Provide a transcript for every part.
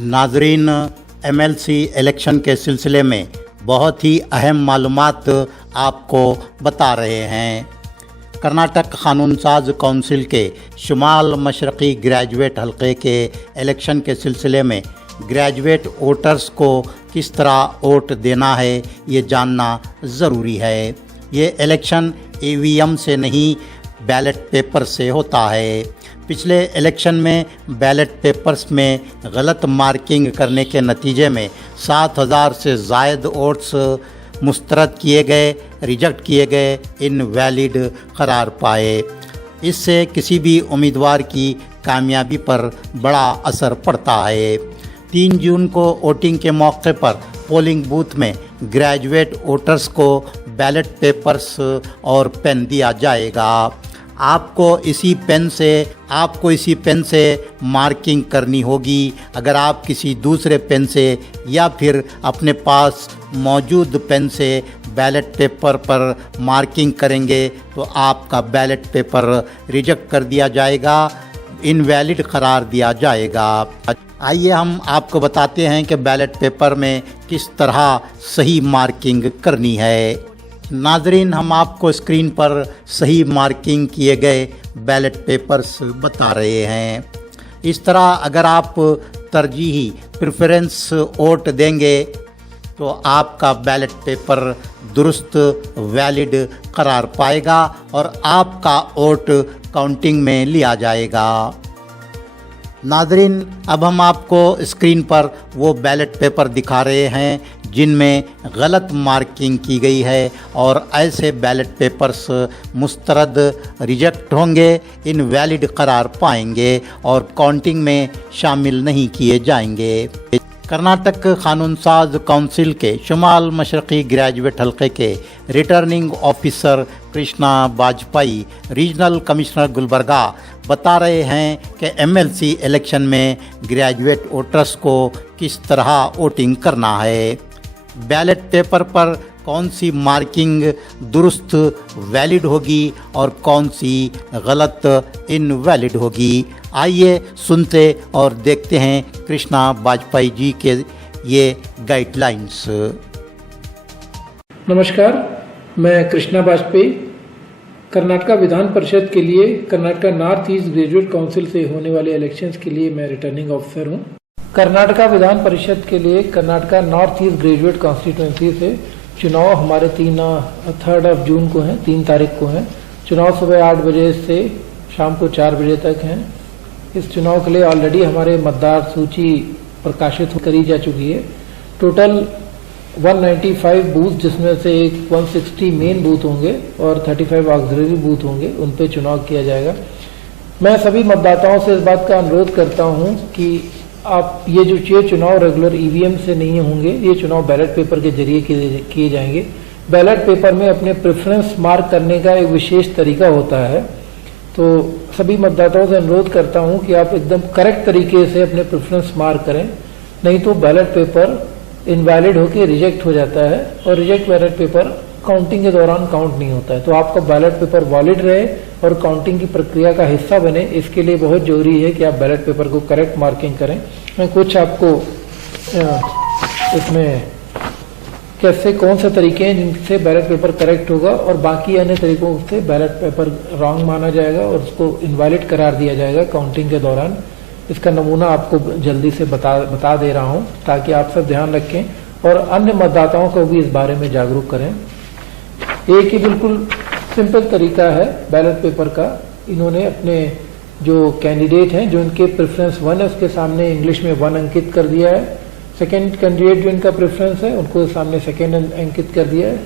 नाजरीन, MLC election के सिलसिले में बहुत ही अहम मालूमात आपको बता रहे हैं। कर्नाटक कानून साज काउंसिल के शुमाल मशरक़ी ग्रेजुएट हलक़े के इलेक्शन के सिलसिले में ग्रेजुएट वोटर्स को किस तरह वोट देना है ये जानना ज़रूरी है। ये इलेक्शन EVM से नहीं बैलेट पेपर से होता है। पिछले इलेक्शन में बैलेट पेपर्स में गलत मार्किंग करने के नतीजे में 7,000 से ज़ायद वोट्स मुस्तरद किए गए, रिजेक्ट किए गए, इनवैलिड करार पाए। इससे किसी भी उम्मीदवार की कामयाबी पर बड़ा असर पड़ता है। 3 जून को वोटिंग के मौके पर पोलिंग बूथ में ग्रेजुएट वोटर्स को बैलेट पेपर्स और पेन दिया जाएगा। आपको इसी पेन से मार्किंग करनी होगी। अगर आप किसी दूसरे पेन से या फिर अपने पास मौजूद पेन से बैलेट पेपर पर मार्किंग करेंगे तो आपका बैलेट पेपर रिजेक्ट कर दिया जाएगा, इनवैलिड करार दिया जाएगा। आइए हम आपको बताते हैं कि बैलेट पेपर में किस तरह सही मार्किंग करनी है। नाजरीन, हम आपको स्क्रीन पर सही मार्किंग किए गए बैलेट पेपर्स बता रहे हैं। इस तरह अगर आप तरजीही प्रेफरेंस वोट देंगे तो आपका बैलेट पेपर दुरुस्त वैलिड करार पाएगा और आपका वोट काउंटिंग में लिया जाएगा। नाजरीन, अब हम आपको स्क्रीन पर वो बैलेट पेपर दिखा रहे हैं जिनमें गलत मार्किंग की गई है और ऐसे बैलेट पेपर्स मुस्तरद रिजेक्ट होंगे, इनवैलिड करार पाएंगे और काउंटिंग में शामिल नहीं किए जाएंगे। कर्नाटक कानून साज काउंसिल के शुमाल मशरक़ी ग्रेजुएट हलक़े के returning officer Krishna Bajpai, regional commissioner Gulbarga बता रहे हैं कि MLC इलेक्शन में ग्रेजुएट वोटर्स को किस तरह वोटिंग करना है। बैलेट पेपर पर कौन सी मार्किंग दुरुस्त वैलिड होगी और कौन सी गलत इनवैलिड होगी। आइए सुनते और देखते हैं कृष्णा बाजपाई जी के ये गाइडलाइंस। नमस्कार, मैं कृष्णा बाजपाई कर्नाटका विधान परिषद के लिए Karnataka north east graduate council से होने वाले इलेक्शंस के लिए मैं रिटर्निंग ऑफिसर हूं। कर्नाटका विधान परिषद के लिए Karnataka north east graduate constituency से चुनाव हमारे 3 जून को हैं, 3 तारीख को हैं। चुनाव सुबह 8 बजे से शाम को 4 बजे तक हैं। इस चुनाव के लिए ऑलरेडी हमारे मतदार सूची प्रकाशित करी जा चुकी है। टोटल 195 बूथ, जिसमें से 160 मेन बूथ होंगे और 35 ऑक्सिलरी बूथ होंगे, उन पे चुनाव किया जाएगा। मैं सभी मतदाताओं से इस बात का अनुरोध करता हूं कि आप ये चुनाव रेगुलर EVM से नहीं होंगे, ये चुनाव बैलेट पेपर के जरिए किए जाएंगे। बैलेट पेपर में अपने प्रेफरेंस मार्क करने का एक विशेष तरीका होता है, तो सभी मतदाताओं से अनुरोध करता हूं कि आप एकदम करेक्ट तरीके से अपने प्रेफरेंस मार्क करें, नहीं तो बैलेट पेपर इनवैलिड होकर रिजेक्ट हो जाता है और रिजेक्ट बैलेट पेपर काउंटिंग के दौरान काउंट नहीं होता है। तो आपका बैलेट पेपर वैलिड रहे और काउंटिंग की प्रक्रिया का हिस्सा बने, इसके लिए बहुत जरूरी है कि आप बैलेट पेपर को करेक्ट मार्किंग करें। मैं कुछ आपको इसमें कैसे कौन से तरीके हैं जिनसे बैलेट पेपर करेक्ट होगा और बाकी अन्य तरीकों से बैलेट पेपर रॉन्ग माना जाएगा और उसको इनवैलिड करार दिया जाएगा काउंटिंग के दौरान। इसका नमूना आपको जल्दी से बता दे रहा हूं ताकि आप सब ध्यान रखें और अन्य मतदाताओं को भी इस बारे में जागरूक करें। एक ही बिल्कुल सिंपल तरीका है बैलेट पेपर का। इन्होंने अपने जो कैंडिडेट हैं, जो इनके प्रेफरेंस 1 है, उसके सामने इंग्लिश में 1 अंकित कर दिया है। सेकंड कैंडिडेट जो इनका प्रेफरेंस है, उनको सामने 2 अंकित कर दिया है,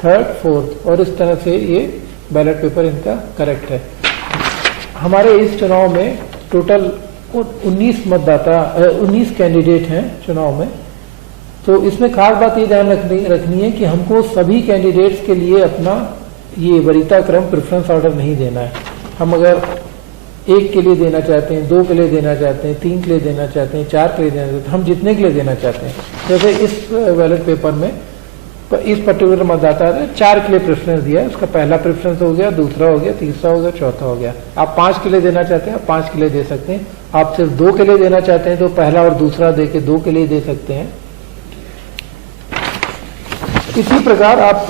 3rd, 4th, और इस तरह से ये बैलेट पेपर इनका करेक्ट है। हमारे इस चुनाव में टोटल 19 कैंडिडेट हैं चुनाव में। तो इसमें खास बात ये ध्यान रखनी है कि हमको सभी कैंडिडेट्स के लिए अपना ये वरीयता क्रम प्रेफरेंस ऑर्डर नहीं देना है। हम अगर 1 के लिए देना चाहते हैं, 2 के लिए देना चाहते हैं, 3 के लिए देना चाहते हैं, 4 के लिए देना चाहते हैं, हम जितने के लिए देना चाहते हैं। जैसे इस बैलेट पेपर में इस पर्टिकुलर मतदाता ने 4 के लिए प्रेफरेंस दिया है। उसका पहला प्रेफरेंस हो गया, दूसरा हो गया, तीसरा हो गया, चौथा हो गया। आप 5 के लिए देना चाहते हैं, आप 5 के लिए दे सकते हैं। आप सिर्फ 2 के लिए देना चाहते हैं तो पहला और दूसरा दे के 2 के लिए दे सकते हैं। इसी प्रकार आप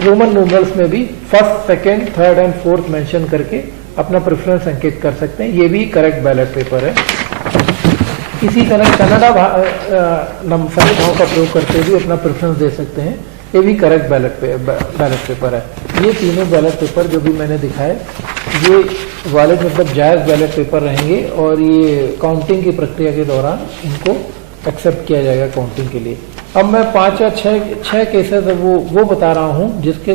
रोमन न्यूमरल्स में भी first, second, third and fourth mention करके अपना प्रेफरेंस अंकित कर सकते हैं। ये भी करेक्ट बैलेट पेपर है। इसी तरह कन्नड़ा संख्याओं का प्रयोग करते हुए अपना प्रेफरेंस दे सकते हैं। ये भी करेक्ट बैलेट पेपर है। ये तीनों बैलेट पेपर जो भी मैंने दिखाए ये वैलिड मतलब जायज़ बैलेट पेपर रहेंगे और ये काउंटिंग की प्रक्रिया के दौरान इनको एक्सेप्ट किया जाएगा काउंटिंग के लिए। अब मैं 5 या 6 केसेस वो बता रहा हूँ जिसके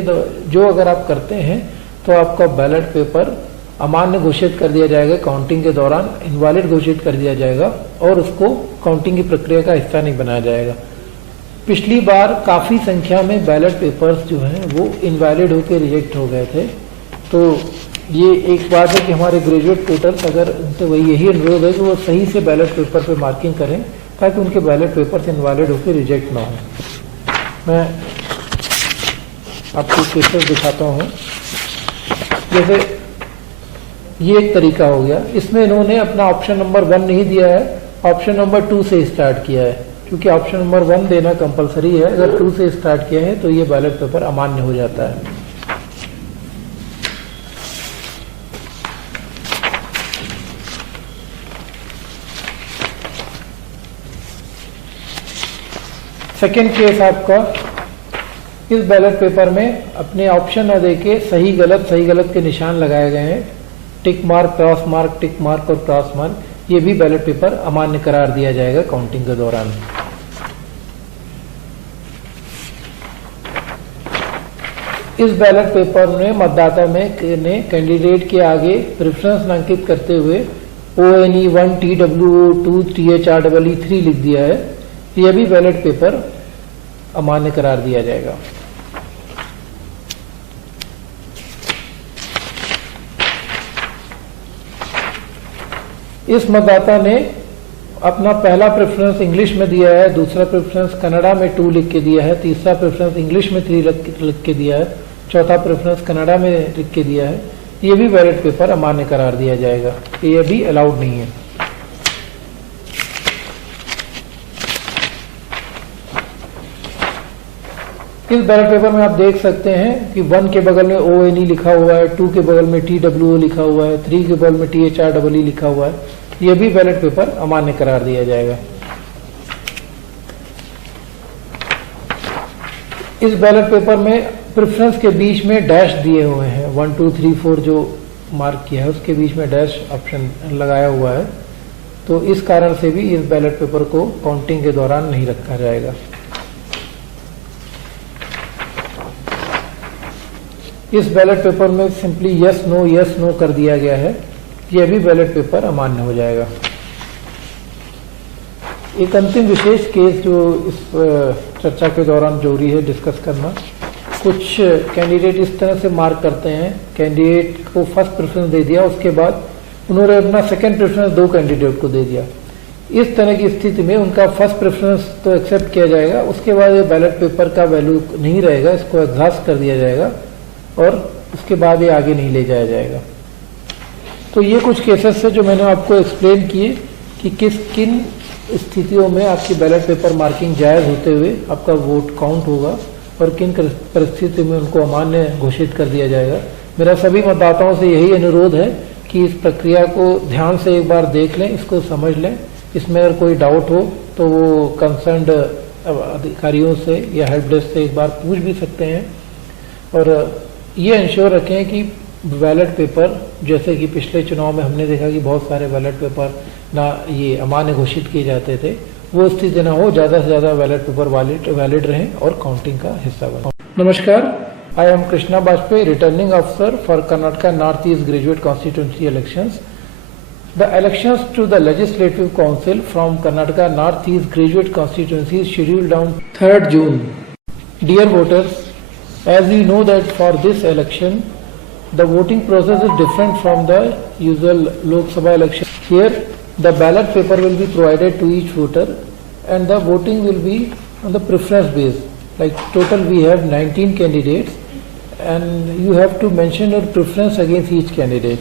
जो अगर आप करते हैं तो आपका बैलेट पेपर अमान्य घोषित कर दिया जाएगा, काउंटिंग के दौरान इनवैलिड घोषित कर दिया जाएगा और उसको काउंटिंग की प्रक्रिया का हिस्सा नहीं बनाया जाएगा। पिछली बार काफ़ी संख्या में बैलेट पेपर्स जो हैं वो इनवैलिड होकर रिजेक्ट हो गए थे। तो ये एक बात है कि हमारे ग्रेजुएट पोर्टल्स अगर उनसे वही यही अनुरोध है कि वो सही से बैलेट पेपर पे मार्किंग करें ताकि उनके बैलेट पेपर इनवैलिड होकर रिजेक्ट ना हो। मैं आपको केसेस दिखाता हूँ। जैसे ये एक तरीका हो गया, इसमें इन्होंने अपना ऑप्शन नंबर 1 नहीं दिया है, ऑप्शन नंबर 2 से स्टार्ट किया है। क्योंकि ऑप्शन नंबर 1 देना कंपलसरी है, अगर 2 से स्टार्ट किया है तो ये बैलेट पेपर अमान्य हो जाता है। सेकेंड केस आपका इस बैलेट पेपर में अपने ऑप्शन न देके सही गलत के निशान लगाए गए हैं। Tick mark, cross mark, tick mark और क्रॉस मार्क, ये भी बैलेट पेपर अमान्य करार दिया जाएगा काउंटिंग के दौरान। इस बैलेट पेपर में मतदाता ने कैंडिडेट के आगे प्रेफरेंस अंकित करते हुए ONE1 TWO2 THREE3 लिख दिया है। यह भी बैलेट पेपर अमान्य करार दिया जाएगा। इस मतदाता ने अपना पहला प्रेफरेंस इंग्लिश में दिया है, दूसरा प्रेफरेंस कन्नड़ा में 2 लिख के दिया है, तीसरा प्रेफरेंस इंग्लिश में 3 लिख के दिया है, चौथा प्रेफरेंस कन्नड़ा में लिख के दिया है। ये भी बैलेट पेपर अमान्य करार दिया जाएगा, ये भी अलाउड नहीं है। इस बैलेट पेपर में आप देख सकते हैं कि 1 के बगल में ONE लिखा हुआ है, 2 के बगल में TWO लिखा हुआ है, 3 के बगल में THREE लिखा हुआ है। यह भी बैलेट पेपर अमान्य करार दिया जाएगा। इस बैलेट पेपर में प्रेफरेंस के बीच में डैश दिए हुए हैं, 1 2 3 4 जो मार्क किया है उसके बीच में डैश ऑप्शन लगाया हुआ है। तो इस कारण से भी इस बैलेट पेपर को काउंटिंग के दौरान नहीं रखा जाएगा। इस बैलेट पेपर में सिंपली यस नो कर दिया गया है, यह भी बैलेट पेपर अमान्य हो जाएगा। एक अंतिम विशेष केस जो इस चर्चा के दौरान जरूरी है डिस्कस करना, कुछ कैंडिडेट इस तरह से मार्क करते हैं, कैंडिडेट को फर्स्ट प्रेफरेंस दे दिया, उसके बाद उन्होंने अपना सेकंड प्रेफरेंस 2 कैंडिडेट को दे दिया। इस तरह की स्थिति में उनका फर्स्ट प्रेफरेंस तो एक्सेप्ट किया जाएगा, उसके बाद ये बैलेट पेपर का वैल्यू नहीं रहेगा, इसको एग्जॉस्ट कर दिया जाएगा और उसके बाद ये आगे नहीं ले जाया जाएगा। तो ये कुछ केसेस है जो मैंने आपको एक्सप्लेन किए कि किन स्थितियों में आपकी बैलेट पेपर मार्किंग जायज़ होते हुए आपका वोट काउंट होगा और किन परिस्थितियों में उनको अमान्य घोषित कर दिया जाएगा। मेरा सभी मतदाताओं से यही अनुरोध है कि इस प्रक्रिया को ध्यान से एक बार देख लें, इसको समझ लें। इसमें अगर कोई डाउट हो तो वो कंसर्न्ड अधिकारियों से या हेल्प डेस्क से एक बार पूछ भी सकते हैं। और ये इंश्योर रखें कि बैलेट पेपर, जैसे कि पिछले चुनाव में हमने देखा कि बहुत सारे बैलेट पेपर ना ये अमान्य घोषित किए जाते थे, वो स्थिति ना हो, ज़्यादा से ज़्यादा बैलेट पेपर वैलिड रहें और काउंटिंग का हिस्सा बने। नमस्कार, I am Krishna Bajpayee, returning officer for Karnataka north east graduate constituency elections. The elections to the Legislative Council from Karnataka North East Graduate Constituency is scheduled on 3rd June. Dear voters, as we know that for this election, the voting process is different from the usual Lok Sabha election. Here, the ballot paper will be provided to each voter and the voting will be on the preference base. Like total we have 19 candidates and you have to mention your preference against each candidate.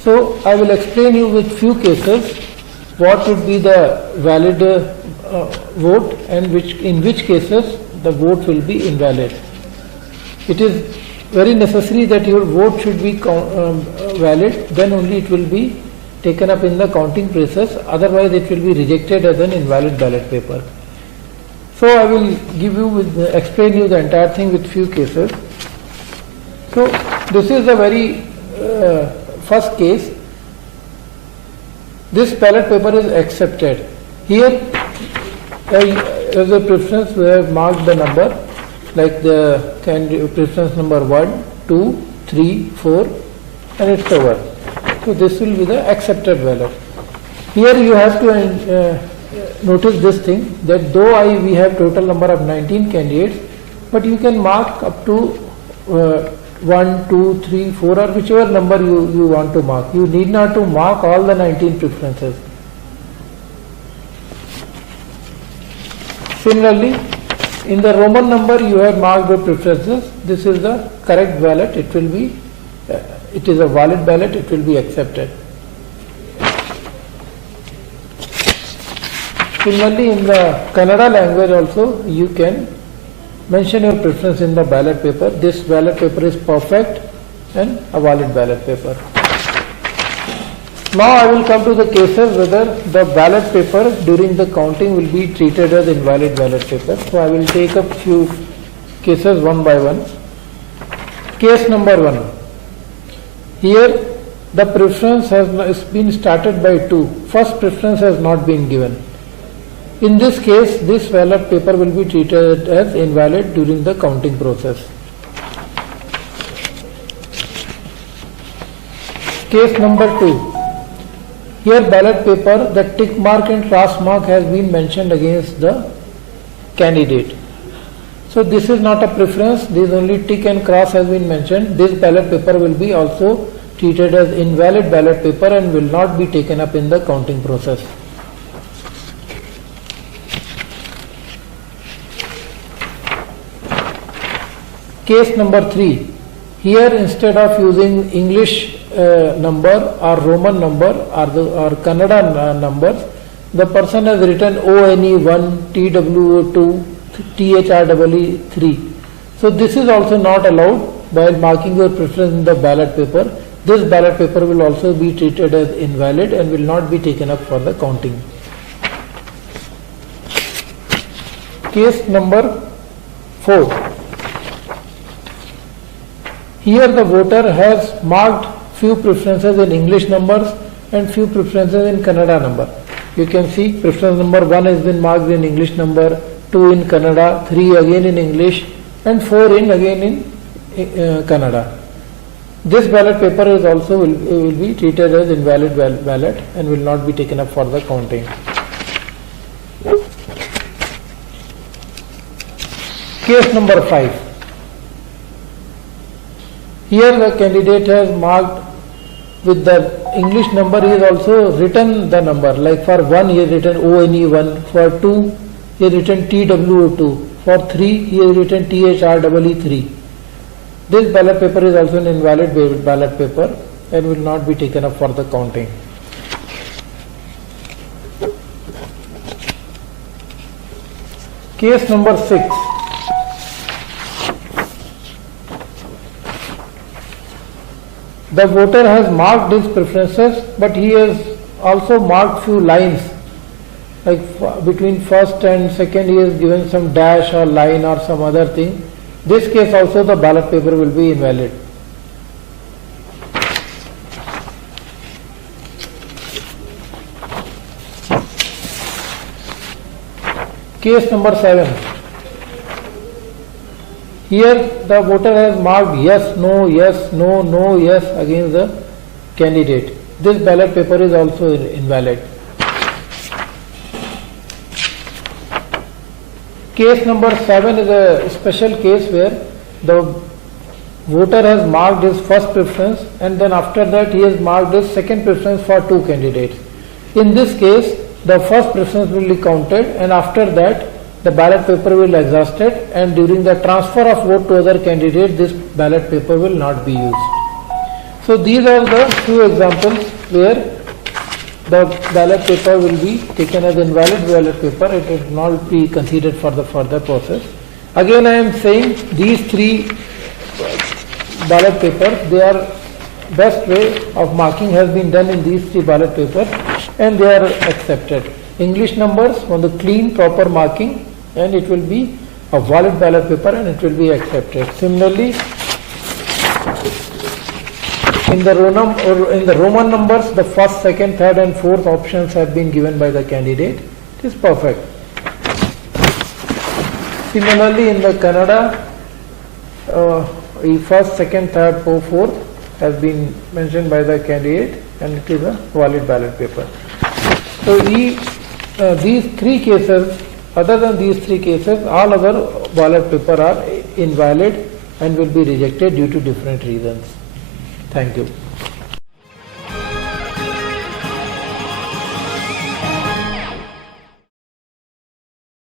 So I will explain you with few cases what would be the valid vote and in which cases the vote will be invalid. It is very necessary that your vote should be valid, then only it will be taken up in the counting process, otherwise it will be rejected as an invalid ballot paper. So I will explain you the entire thing with few cases. So this is the very first case. This ballot paper is accepted. Here as a preference we have marked the number, like the preference number 1, 2, 3, 4 and it's over. So this will be the accepted ballot. Here you have to notice this thing, that though we have total number of 19 candidates, but you can mark up to 1, 2, 3, 4 or whichever number you want to mark. You need not to mark all the 19 preferences. Similarly, in the Roman number you have marked the preferences. This is the correct ballot. It will be, it is a valid ballot. It will be accepted. Similarly, in the Kannada language also you can mention your preference in the ballot paper. This ballot paper is perfect and a valid ballot paper. Now I will come to the cases whether the ballot paper during the counting will be treated as invalid ballot paper. So I will take up few cases one by one. Case number 1. Here the preference has been started by 2. First preference has not been given. In this case, this ballot paper will be treated as invalid during the counting process. Case number 2. Here ballot paper, the tick mark and cross mark has been mentioned against the candidate. So this is not a preference, this only tick and cross has been mentioned. This ballot paper will be also treated as invalid ballot paper and will not be taken up in the counting process. Case number 3. Here instead of using English number or Roman number or Kannada numbers, the person has written ONE1, TWO2, THREE3. So this is also not allowed while marking your preference in the ballot paper. This ballot paper will also be treated as invalid and will not be taken up for the counting. Case number 4. Here the voter has marked few preferences in English numbers and few preferences in Kannada number. You can see preference number 1 has been marked in English number, 2 in Kannada, 3 again in English and 4 again in Kannada. This ballot paper is also will be treated as invalid ballot and will not be taken up for the counting. Case number 5. Here the candidate has marked with the English number, he has also written the number, like for 1 he has written ONE1, for 2 he has written TWO2, for 3 he has written THREE3. This ballot paper is also an invalid ballot paper and will not be taken up for the counting. Case number 6. The voter has marked his preferences, but he has also marked few lines, like between first and second he has given some dash or line or some other thing. This case also the ballot paper will be invalid. Case number 7. Here the voter has marked yes, no, no, yes against the candidate. This ballot paper is also invalid. Case number 7 is a special case where the voter has marked his first preference and then after that he has marked his second preference for 2 candidates. In this case, the first preference will be counted and after that the ballot paper will exhausted, and during the transfer of vote to other candidate, this ballot paper will not be used. So these are the few examples where the ballot paper will be taken as invalid ballot paper. It will not be considered for the further process. Again, I am saying these three ballot papers, they are best way of marking has been done in these three ballot papers, and they are accepted. English numbers on the clean proper marking, and it will be a valid ballot paper and it will be accepted. Similarly, in the Roman numbers, the first, second, third and fourth options have been given by the candidate. It is perfect. Similarly, in the Kannada, the first, second, third, fourth has been mentioned by the candidate, and it is a valid ballot paper. So these three cases, other than these three cases, all other ballot paper are invalid and will be rejected due to different reasons. Thank you.